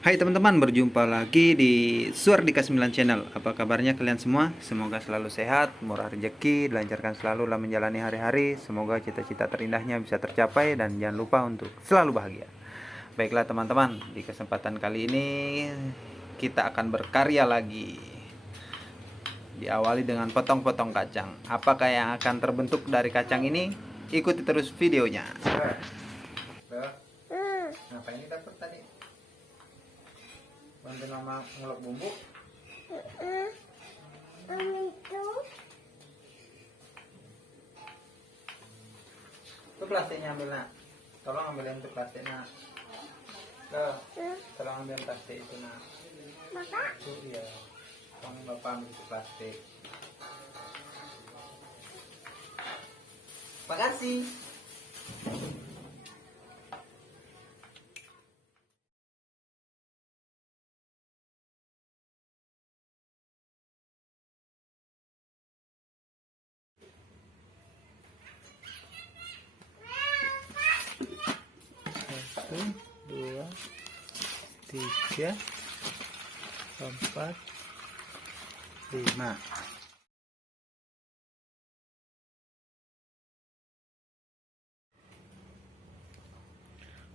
Hai teman-teman, berjumpa lagi di Suardika 9 Channel. Apa kabarnya kalian semua? Semoga selalu sehat, murah rezeki, dilancarkan selalu dalam menjalani hari-hari. Semoga cita-cita terindahnya bisa tercapai dan jangan lupa untuk selalu bahagia. Baiklah teman-teman, di kesempatan kali ini kita akan berkarya lagi. Diawali dengan potong-potong kacang. Apakah yang akan terbentuk dari kacang ini? Ikuti terus videonya. Ngapain ini dapat tadi? Bantu mama ngelok bumbu. Itu plastiknya ambil nak. Tolong ambilin untuk plastik nak. Tolong ambil plastik itu nak. Bapak? Itu iya. Tolong bapak ambil itu plastik. Makasih. Satu, dua, tiga, empat, lima.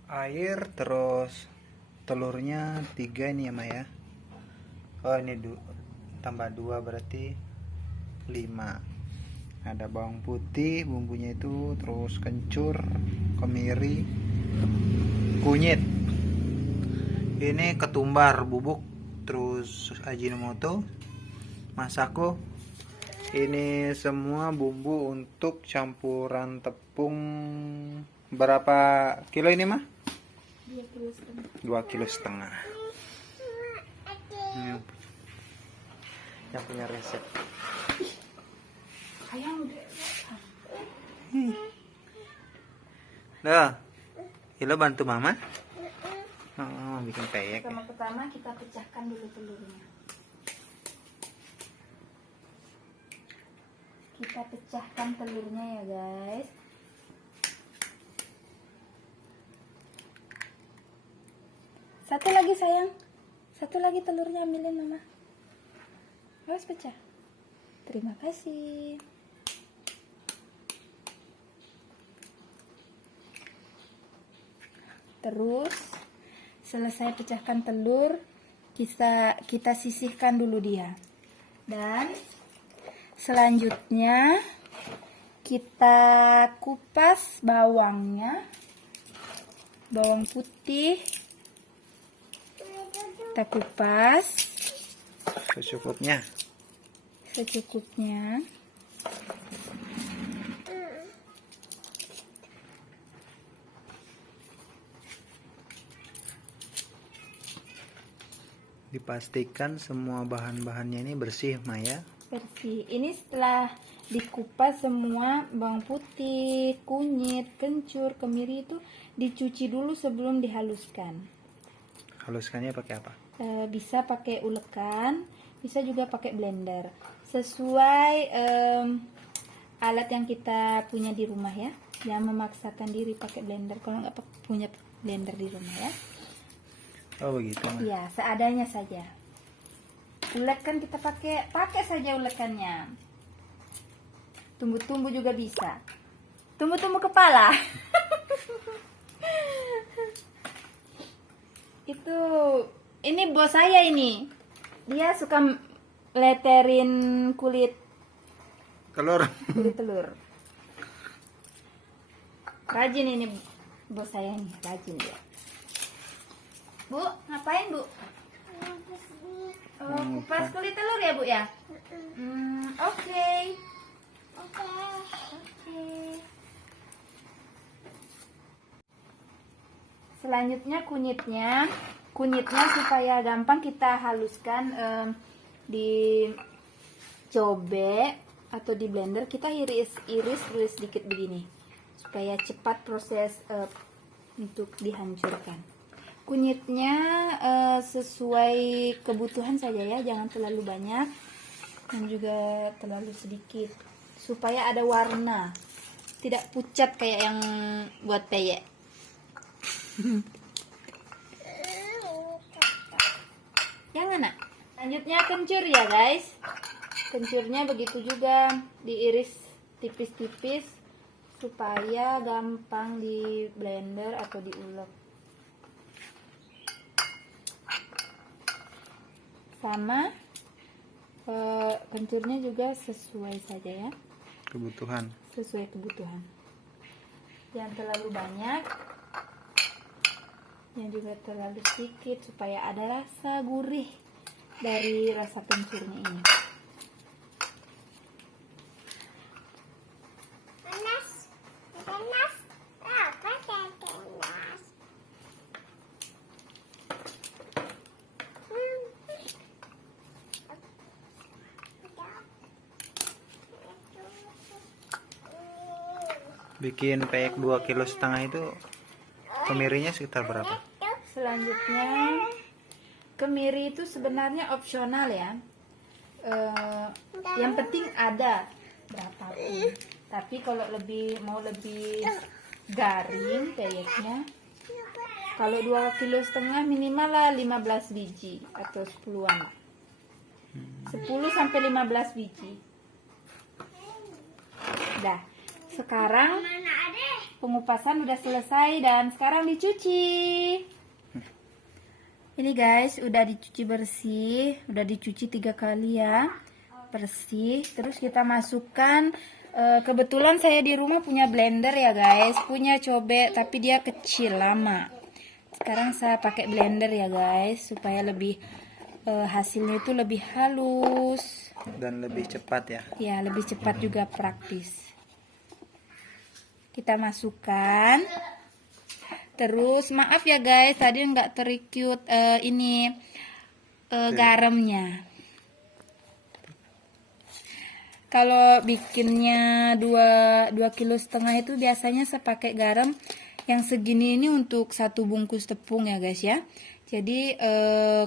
Air terus telurnya 3 ini ya Maya. Oh ini tambah 2 berarti 5. Ada bawang putih, bumbunya itu terus kencur, kemiri, kunyit. Ini ketumbar bubuk, terus ajinomoto, masako. Ini semua bumbu untuk campuran tepung. Berapa kilo ini mah? 2,5 kilo. Yang punya resep. Nah, Hilo bantu mama. Oh, bikin peyek. Pertama kita pecahkan dulu telurnya. Kita pecahkan telurnya ya guys. Satu lagi sayang. Satu lagi telurnya ambilin mama. Awas pecah. Terima kasih. Terus selesai pecahkan telur, kita sisihkan dulu dia. Dan selanjutnya kita kupas bawangnya. Bawang putih kita kupas Secukupnya. Dipastikan semua bahan-bahannya ini bersih Maya. Bersih. Ini setelah dikupas semua bawang putih, kunyit, kencur, kemiri itu dicuci dulu sebelum dihaluskan. Haluskannya pakai apa? Bisa pakai ulekan, bisa juga pakai blender. Sesuai alat yang kita punya di rumah ya. Jangan memaksakan diri pakai blender kalau nggak punya blender di rumah ya. Oh begitu. Ya, seadanya saja. Ulekan kita pakai saja ulekannya. Tumbuh-tumbuh juga bisa. Tumbuh-tumbuh kepala. Ini bos saya ini. Dia suka leterin kulit Telur. Rajin ini bos saya ini, rajin dia. Bu, ngapain Bu? Oh, kupas kulit telur ya Bu ya? Oke. Selanjutnya kunyitnya supaya gampang kita haluskan di cobek atau di blender, kita iris sedikit begini supaya cepat proses untuk dihancurkan. Kunyitnya sesuai kebutuhan saja ya, jangan terlalu banyak dan juga terlalu sedikit supaya ada warna, tidak pucat kayak yang buat peyek. mana? Selanjutnya kencur ya guys. Kencurnya begitu juga, diiris tipis-tipis supaya gampang di blender atau diulek. Sama kencurnya juga sesuai saja ya, Kebutuhan. sesuai kebutuhan. Jangan terlalu banyak, yang juga terlalu sedikit, supaya ada rasa gurih dari rasa kencurnya ini. Bikin peyek 2,5 kilo itu kemirinya sekitar berapa? Selanjutnya, kemiri itu sebenarnya opsional ya. Yang penting ada berapapun. Tapi kalau mau lebih garing peyeknya, kalau 2,5 kilo minimal lah 15 biji atau 10-an. 10 sampai 15 biji. Dah. Sekarang pengupasan udah selesai dan sekarang dicuci. Ini guys, udah dicuci bersih, udah dicuci 3 kali ya, bersih. Terus kita masukkan. Kebetulan saya di rumah punya blender ya guys, punya cobek tapi dia kecil lama. Sekarang saya pakai blender ya guys, supaya lebih hasilnya itu lebih halus Dan lebih cepat ya. ya, lebih cepat juga praktis. Kita masukkan. Terus maaf ya guys, tadi nggak terikut garamnya. Kalau bikinnya 2,5 kilo itu biasanya saya pakai garam yang segini ini untuk 1 bungkus tepung ya guys ya. Jadi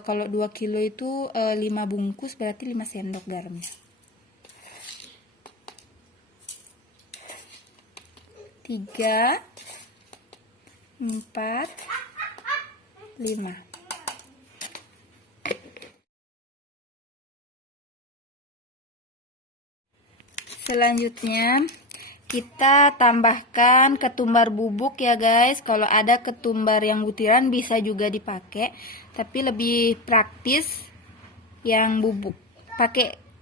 kalau 2 kilo itu 5 bungkus berarti 5 sendok garamnya. 3, 4, 5. Selanjutnya kita tambahkan ketumbar bubuk ya guys. Kalau ada ketumbar yang butiran bisa juga dipakai, tapi lebih praktis yang bubuk.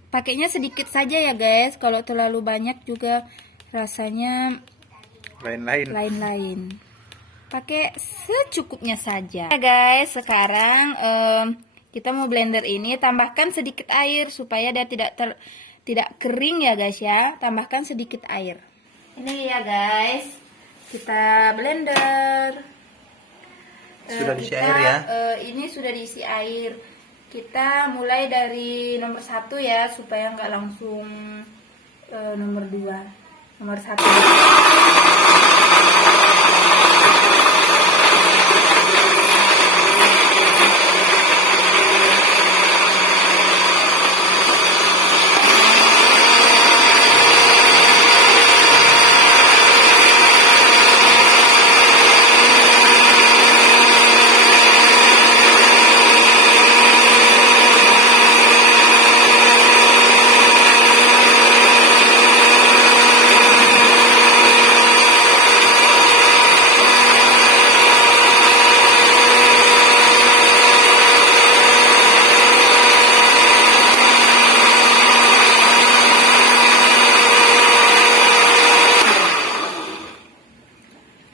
Pakainya sedikit saja ya guys. Kalau terlalu banyak juga rasanya lain-lain. Pakai secukupnya saja. Nah guys, sekarang kita mau blender ini, tambahkan sedikit air supaya dia tidak kering ya guys ya. Tambahkan sedikit air. Ini ya guys, kita blender. Sudah diisi air ya? Ini sudah diisi air. Kita mulai dari nomor 1 ya, supaya nggak langsung nomor 2. Nomor 1.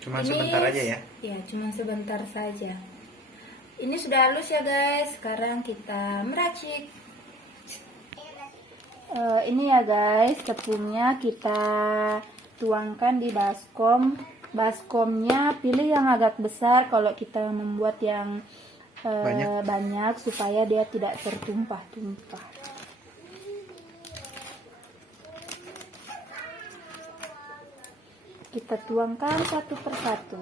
Cuma sebentar aja ya. Ya, cuma sebentar saja. Ini sudah halus ya guys. Sekarang kita meracik. Ini ya guys, tepungnya kita tuangkan di baskom. Baskomnya pilih yang agak besar kalau kita membuat yang banyak supaya dia tidak tertumpah-tumpah. Kita tuangkan satu persatu.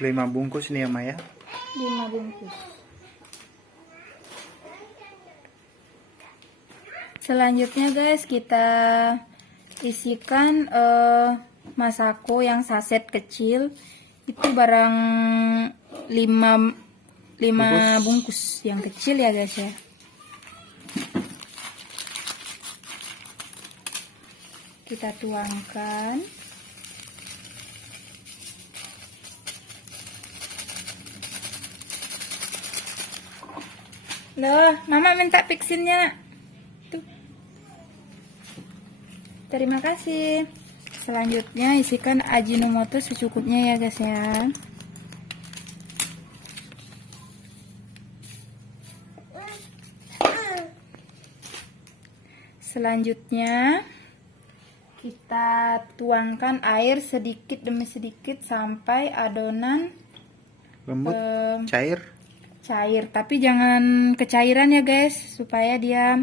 5 bungkus nih ya Maya. 5 bungkus. Selanjutnya guys, kita isikan Masako yang saset kecil. Itu barang 5 bungkus yang kecil ya guys ya. Kita tuangkan. Loh, Mama minta fixinnya. Tuh. Terima kasih. Selanjutnya isikan Ajinomoto secukupnya ya guys ya. Selanjutnya kita tuangkan air sedikit demi sedikit sampai adonan Lembut, cair. tapi jangan kecairan ya guys, supaya dia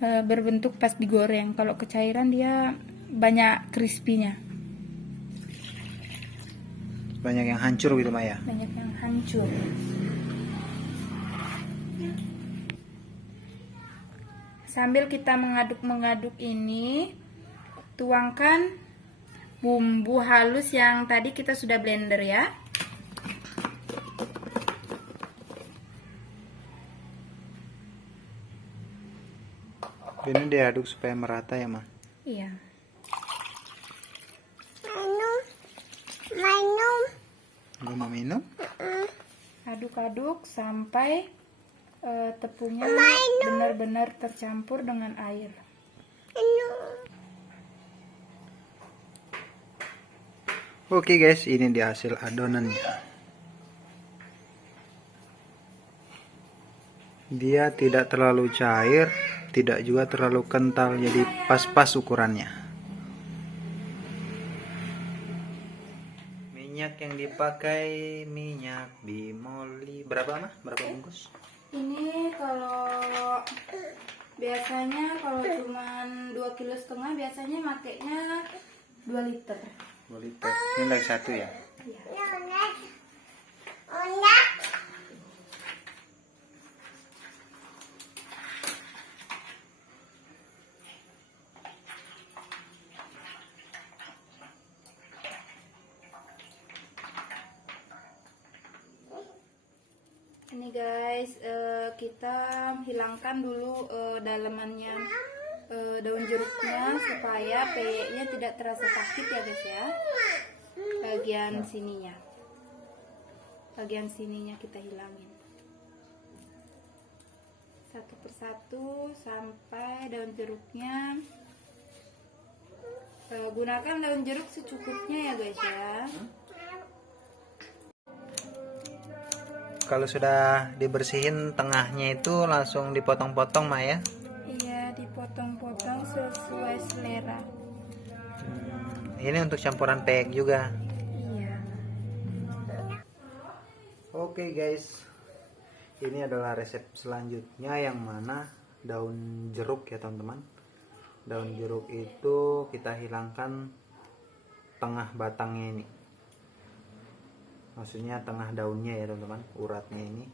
berbentuk pas digoreng. Kalau kecairan dia banyak crispy-nya. Banyak yang hancur gitu Maya. Banyak yang hancur. Sambil kita mengaduk-mengaduk ini, tuangkan bumbu halus yang tadi kita sudah blender ya. Ini diaduk supaya merata ya Ma. Iya. Mau minum? Aduk-aduk sampai tepungnya benar-benar tercampur dengan air. Oke guys, ini dia hasil adonannya. Dia tidak terlalu cair, tidak juga terlalu kental, jadi pas-pas ukurannya. Minyak yang dipakai minyak bimoli. Berapa mah? Berapa bungkus? Ini kalau biasanya kalau cuman 2,5 kilo biasanya makainya 2 liter. 2 liter. Ini lagi 1 ya? Iya. Ini guys, kita hilangkan dulu dalemannya daun jeruknya supaya peyeknya tidak terasa sakit ya guys ya. Bagian sininya kita hilangin satu persatu sampai daun jeruknya. Gunakan daun jeruk secukupnya ya guys ya. Kalau sudah dibersihin tengahnya itu langsung dipotong-potong Maya. Iya, dipotong-potong sesuai selera. Ini untuk campuran peyek juga. Iya. Oke guys, ini adalah resep selanjutnya yang mana daun jeruk ya teman-teman. Daun jeruk itu kita hilangkan tengah batangnya ini. Maksudnya tengah daunnya ya teman-teman, uratnya ini,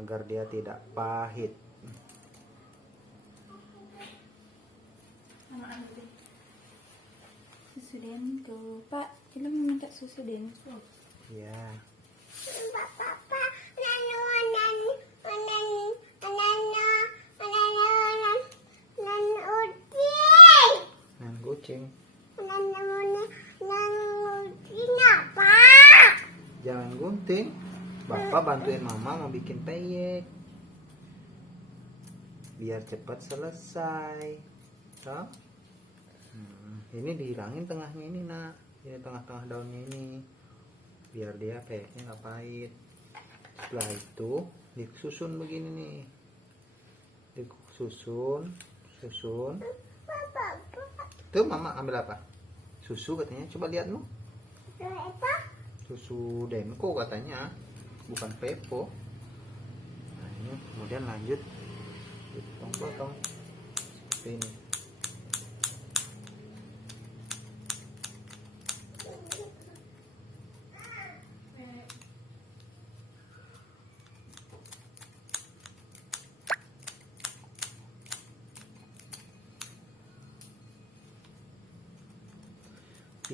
agar dia tidak pahit. Susu denko, Pak. Kita meminta susu denko. Ya. Nan kucing. Jangan gunting. Bapak bantuin mama mau bikin peyek. Biar cepat selesai. Toh? Ini dihilangin tengahnya ini nak. Ini tengah-tengah daunnya ini. Biar dia peyeknya nggak pahit. Setelah itu disusun begini nih. Disusun. Tuh mama ambil apa? Susu katanya. Coba lihat lu. Susu denko katanya, bukan pepo. Nah ini kemudian lanjut dipotong-potong seperti ini.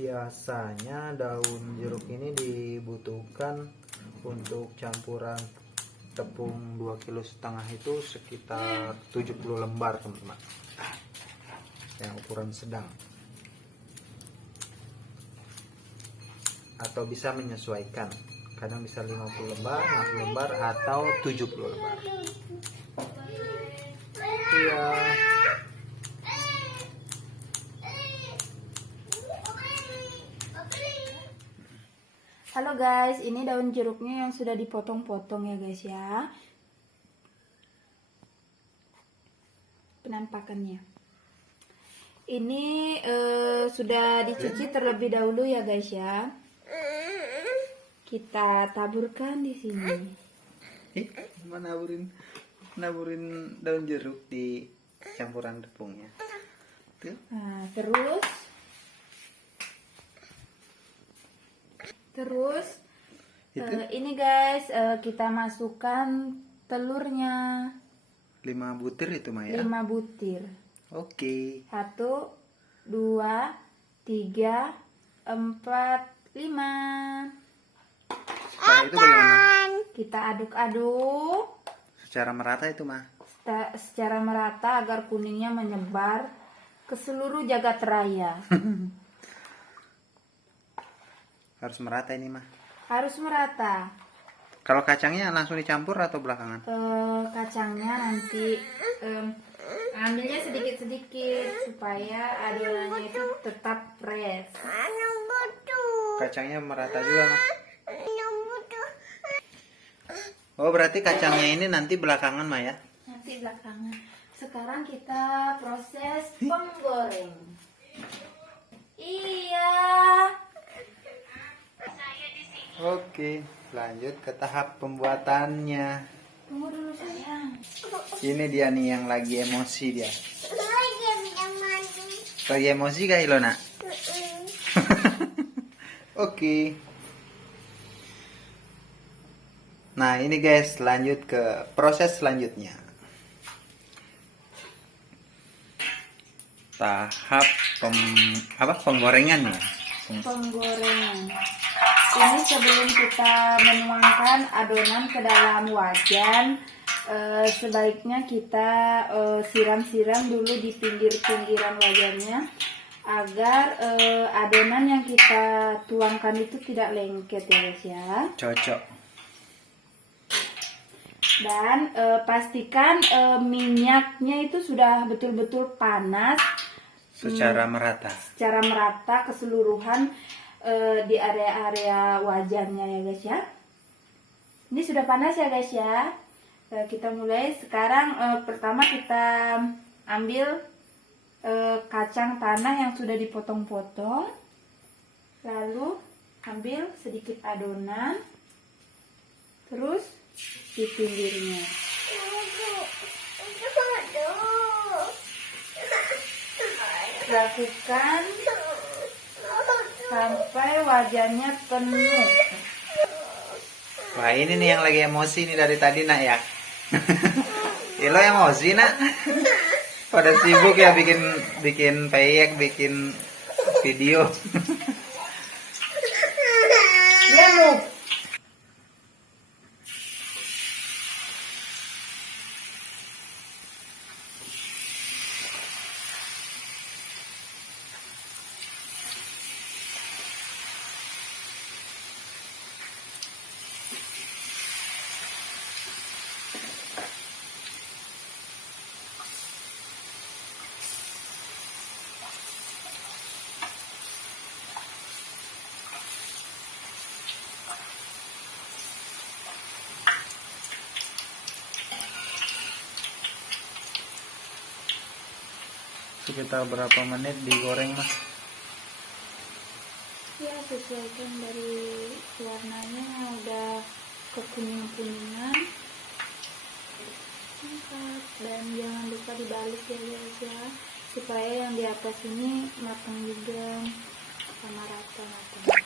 Biasanya daun jeruk ini dibutuhkan untuk campuran tepung 2,5 kg itu sekitar 70 lembar teman-teman, yang ukuran sedang, atau bisa menyesuaikan, kadang bisa 50 lembar, 60 lembar, atau 70 lembar. Iya. Halo guys, ini daun jeruknya yang sudah dipotong-potong ya guys ya. Penampakannya. Ini sudah dicuci terlebih dahulu ya guys ya. Kita taburkan di sini. Naburin daun jeruk di campuran tepungnya. Tuh. Nah, terus ini guys, kita masukkan telurnya 5 butir itu Maya. 5 butir. Oke. 1, 2, 3, 4, 5. Setelah itu bagaimana? Kita aduk-aduk Secara merata itu mah. secara merata agar kuningnya menyebar ke seluruh jagat raya. Harus merata ini mah. Harus merata. Kalau kacangnya langsung dicampur atau belakangan? Kacangnya nanti ambilnya sedikit-sedikit supaya adonannya itu tetap fresh. Kacangnya merata juga mah. Oh, berarti kacangnya ini nanti belakangan mah ya? Nanti belakangan. Sekarang kita proses penggoreng. Iya. Oke, lanjut ke tahap pembuatannya. Tunggu dulu sayang. Ini dia nih yang lagi emosi dia. Lagi emosi kah Ilona? Oke. Nah ini guys, lanjut ke proses selanjutnya. Tahap penggorengan ya. Penggorengan. Ini sebelum kita menuangkan adonan ke dalam wajan, sebaiknya kita siram-siram dulu di pinggir-pinggiran wajannya agar adonan yang kita tuangkan itu tidak lengket ya guys ya. Cocok. Dan pastikan minyaknya itu sudah betul-betul panas Secara merata. secara merata keseluruhan di area-area wajannya ya guys ya. Ini sudah panas ya guys ya. Kita mulai sekarang. Pertama kita ambil kacang tanah yang sudah dipotong-potong, lalu ambil sedikit adonan, terus di pinggirnya. Lakukan sampai wajannya penuh. Wah ini nih yang lagi emosi nih dari tadi nak ya. Ilo emosi nak. Pada sibuk ya bikin peyek, bikin video. Dia mau. Sekitar berapa menit digoreng mas? Ya sesuaikan dari warnanya udah kekuning-kuningan. Angkat dan jangan lupa dibalik ya guys ya, supaya yang di atas ini matang juga sama rata matang.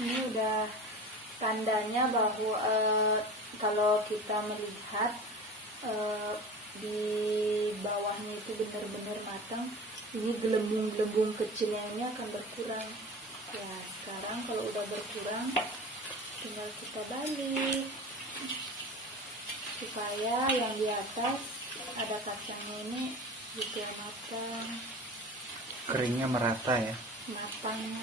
Ini udah tandanya bahwa kalau kita melihat di bawahnya itu benar-benar matang, ini gelembung-gelembung kecilnya ini akan berkurang. Ya, sekarang kalau udah berkurang, tinggal kita balik supaya yang di atas ada kacangnya ini juga matang. Keringnya merata ya. Matangnya.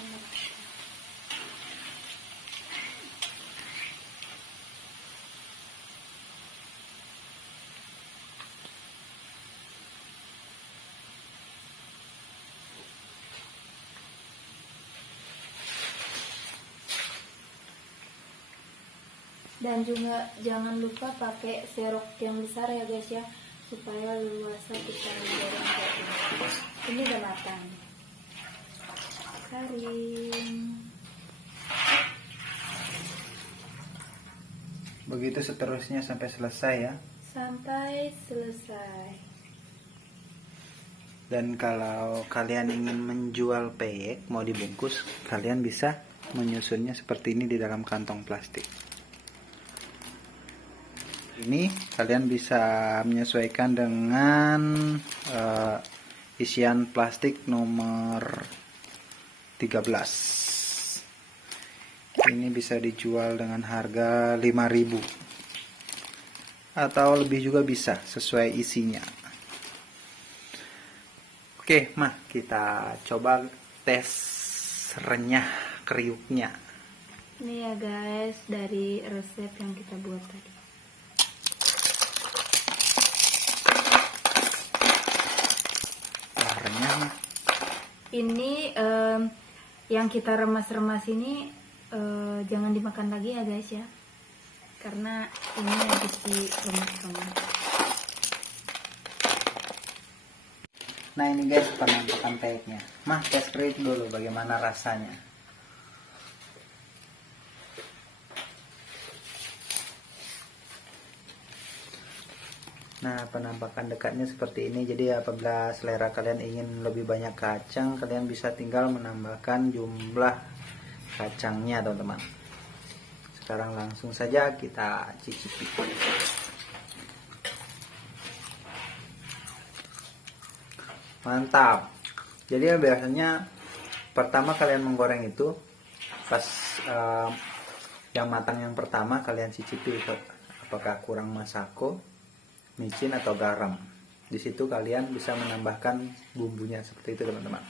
Dan juga jangan lupa pakai serok yang besar ya guys ya, supaya leluasa kita menggoreng kayak ini. Ini udah matang. Saring. Begitu seterusnya sampai selesai ya. Sampai selesai. Dan kalau kalian ingin menjual peyek mau dibungkus, kalian bisa menyusunnya seperti ini di dalam kantong plastik. Ini kalian bisa menyesuaikan dengan isian plastik nomor 13. Ini bisa dijual dengan harga 5.000 atau lebih juga bisa sesuai isinya. Oke, mah kita coba tes renyah kriuknya. Ini ya guys, dari resep yang kita buat tadi. Renyah. Ini yang kita remas-remas ini jangan dimakan lagi ya guys ya, karena ini habis diremas-remas. Nah ini guys penampakan peyeknya. Mah tes kriuk dulu bagaimana rasanya. Nah penampakan dekatnya seperti ini. Jadi apabila selera kalian ingin lebih banyak kacang, kalian bisa tinggal menambahkan jumlah kacangnya teman-teman. Sekarang langsung saja kita cicipi. Mantap. Jadi biasanya pertama kalian menggoreng itu pas yang matang yang pertama kalian cicipi apakah kurang masako, micin atau garam. Di situ kalian bisa menambahkan bumbunya seperti itu teman-teman.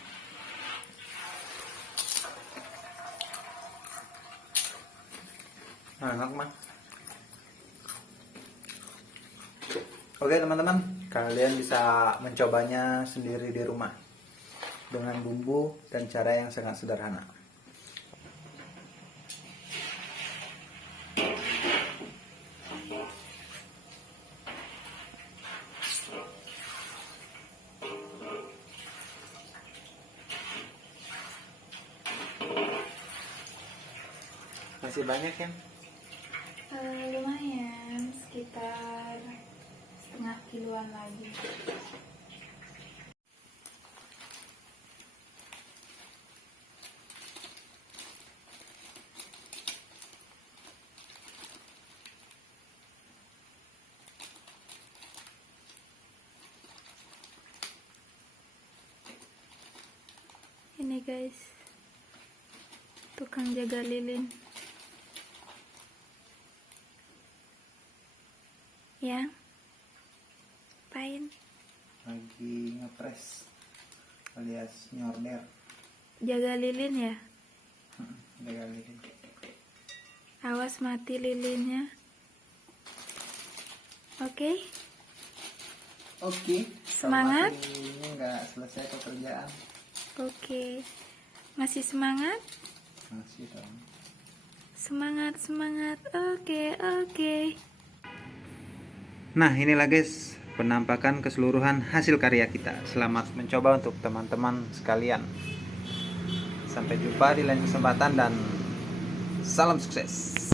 Enak mah. Oke teman-teman, kalian bisa mencobanya sendiri di rumah dengan bumbu dan cara yang sangat sederhana. Masih banyak kan? Lumayan, sekitar setengah kiloan lagi. Ini guys, tukang jaga lilin. Ya, apain? Lagi ngepres alias nyorder. Jaga lilin ya? Jaga lilin. Awas mati lilinnya. Oke? Oke. Semangat? Ini nggak selesai pekerjaan. Oke. Masih semangat? Masih dong. Semangat, semangat. Oke, oke. Nah inilah guys penampakan keseluruhan hasil karya kita. Selamat mencoba untuk teman-teman sekalian. Sampai jumpa di lain kesempatan dan salam sukses.